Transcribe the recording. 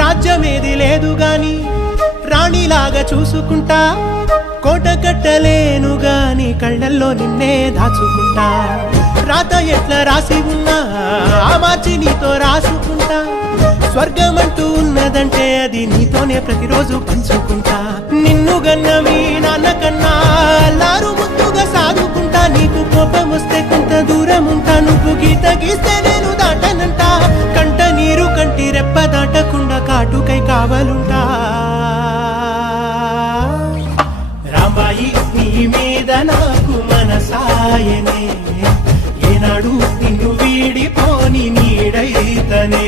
రాజ్యమేది లేదు గాని రాణిలాగా చూసుకుంటా, కోట కట్టలేను గాని కళ్ళల్లో నిన్నే దాచుకుంటా. రాత ఎట్లా రాసి ఉన్నా ఆ మార్చి నీతో రాసుకుంటా, స్వర్గమంటూ ఉన్నదంటే అది నీతోనే ప్రతిరోజు పంచుకుంటా. నిన్ను గన్న మీ నాన్న కన్నా లారు ముద్దుగా సాదుకుంటా, నీకు కోపం వస్తే కొంత దూరం ఉంటా, నువ్వు గీత గీస్తే నేను దాటనంట, కంట నీరు కంటి రెప్ప దాటకుండా కాటుకై కావలుంటా. రాంబాయి నీ మీద నాకు మనసాయనే, ఏనాడు నిన్ను వీడిపోని నీడైతనే.